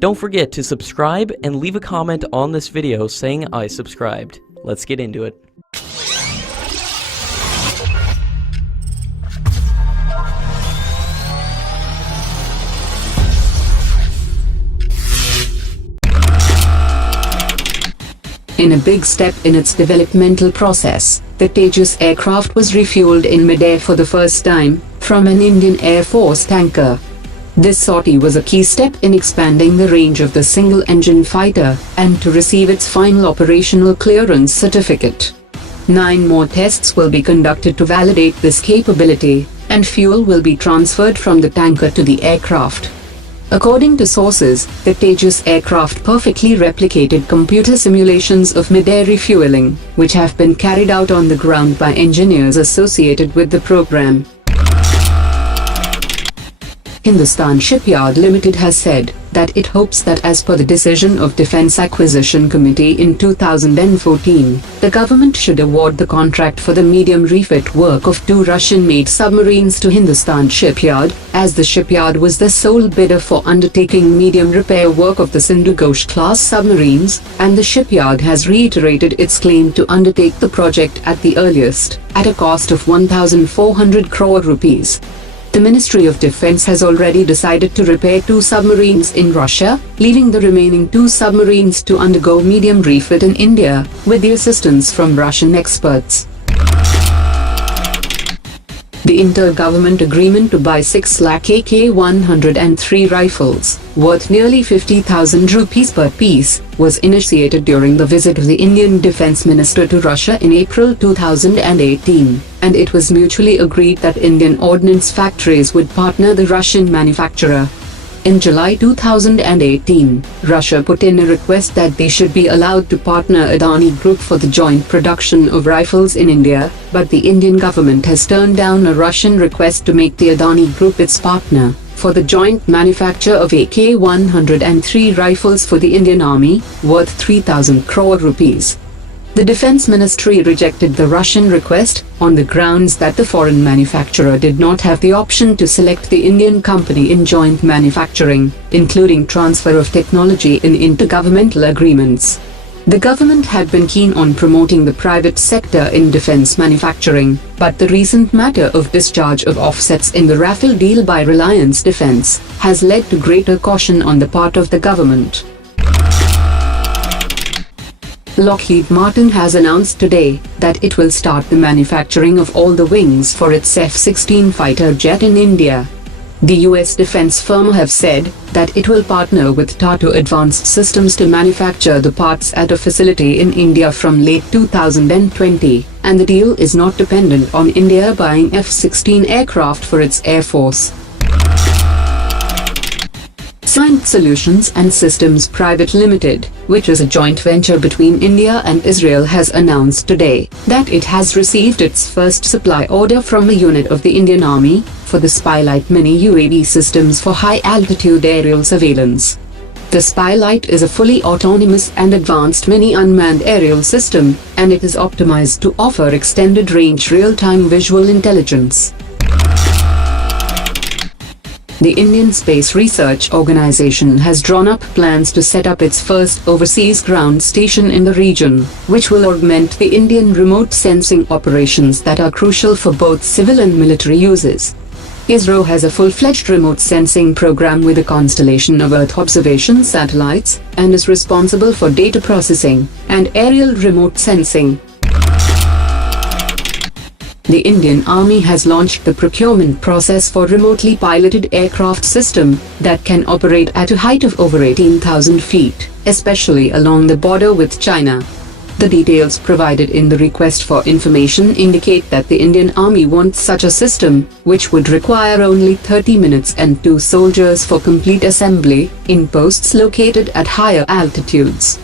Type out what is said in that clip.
Don't forget to subscribe and leave a comment on this video saying I subscribed. Let's get into it. In a big step in its developmental process, the Tejas aircraft was refueled in mid-air for the first time, from an Indian Air Force tanker. This sortie was a key step in expanding the range of the single-engine fighter, and to receive its final operational clearance certificate. 9 more tests will be conducted to validate this capability, and fuel will be transferred from the tanker to the aircraft. According to sources, the Tejas aircraft perfectly replicated computer simulations of mid-air refueling, which have been carried out on the ground by engineers associated with the program. Hindustan Shipyard Limited has said that it hopes that as per the decision of Defence Acquisition Committee in 2014, the government should award the contract for the medium refit work of 2 Russian-made submarines to Hindustan Shipyard, as the shipyard was the sole bidder for undertaking medium repair work of the Sindhu Ghosh-class submarines, and the shipyard has reiterated its claim to undertake the project at the earliest, at a cost of 1,400 crore rupees. The Ministry of Defense has already decided to repair 2 submarines in Russia, leaving the remaining 2 submarines to undergo medium refit in India, with the assistance from Russian experts. The inter-government agreement to buy 6 lakh AK-103 rifles, worth nearly 50,000 rupees per piece, was initiated during the visit of the Indian Defence Minister to Russia in April 2018, and it was mutually agreed that Indian ordnance factories would partner the Russian manufacturer. In July 2018, Russia put in a request that they should be allowed to partner Adani Group for the joint production of rifles in India, but the Indian government has turned down a Russian request to make the Adani Group its partner for the joint manufacture of AK-103 rifles for the Indian Army, worth 3,000 crore rupees. The Defense Ministry rejected the Russian request, on the grounds that the foreign manufacturer did not have the option to select the Indian company in joint manufacturing, including transfer of technology in intergovernmental agreements. The government had been keen on promoting the private sector in defense manufacturing, but the recent matter of discharge of offsets in the Rafale deal by Reliance Defense has led to greater caution on the part of the government. Lockheed Martin has announced today that it will start the manufacturing of all the wings for its F-16 fighter jet in India. The US defense firm have said that it will partner with Tata Advanced Systems to manufacture the parts at a facility in India from late 2020, and the deal is not dependent on India buying F-16 aircraft for its Air Force. Cyient Solutions and Systems Private Limited, which is a joint venture between India and Israel, has announced today that it has received its first supply order from a unit of the Indian Army for the Spylite mini UAV systems for high-altitude aerial surveillance. The Spylite is a fully autonomous and advanced mini unmanned aerial system, and it is optimized to offer extended-range real-time visual intelligence. The Indian Space Research Organisation has drawn up plans to set up its first overseas ground station in the region, which will augment the Indian remote sensing operations that are crucial for both civil and military uses. ISRO has a full-fledged remote sensing program with a constellation of Earth observation satellites, and is responsible for data processing and aerial remote sensing. The Indian Army has launched the procurement process for remotely piloted aircraft system that can operate at a height of over 18,000 feet, especially along the border with China. The details provided in the request for information indicate that the Indian Army wants such a system, which would require only 30 minutes and 2 soldiers for complete assembly, in posts located at higher altitudes.